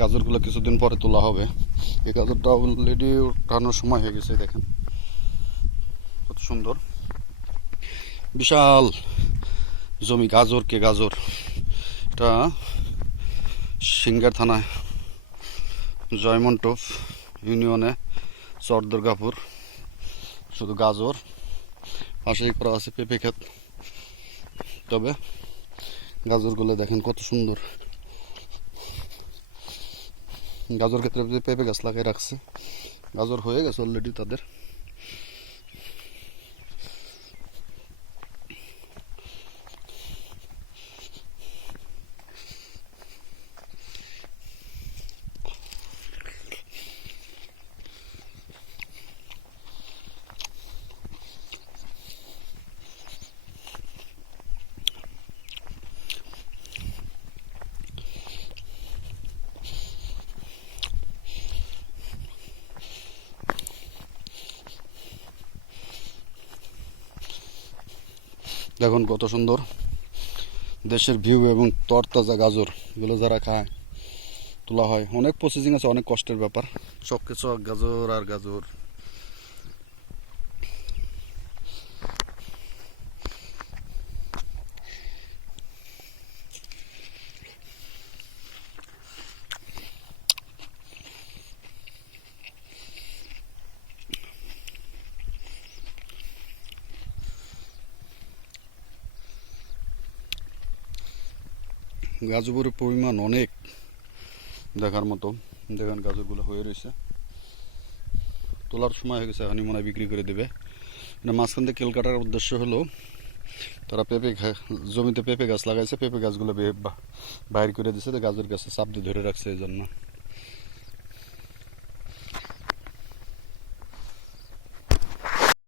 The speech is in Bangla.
গাজরগুলো কিছুদিন পরে তোলা হবে। এই গাজরটা অলরেডি উঠানোর সময় হয়ে গেছে, দেখেন। কত সুন্দর। বিশাল জমি, গাজর কে গাজর। এটা সিঙ্গার থানায়, জয়মন্টপ ইউনিয়নে, চর দুর্গাপুর। শুধু গাজর, পাশেই করা আছে পেঁপে ক্ষেত। তবে গাজরগুলো দেখেন কত সুন্দর। গাজর ক্ষেত্রে পেঁপে গাছ লাগিয়ে রাখছে গাজর হয়ে গেছে অলরেডি তাদের। দেখুন কত সুন্দর। দেশের ভিউ এবং তরতাজা গাজর এগুলো যারা খায়, তোলা হয়। অনেক প্রসেসিং আছে, অনেক কষ্টের ব্যাপার। চককে চক গাজর আর গাজর। গাজরের পরিমাণ অনেক দেখার মতো। দেখেন গাজরগুলো হয়ে রয়েছে। তোলার সময় হয়ে গেছে, এখনই মনে বিক্রি করে দেবে। মানে মাঝখান থেকে কেল কাটার উদ্দেশ্য হলো, তারা পেঁপে জমিতে পেঁপে গাছ লাগাইছে, পেঁপে গাছগুলো বাইর করে দিছে, তো গাজর গাছে চাপ দিয়ে ধরে রাখছে এই জন্য।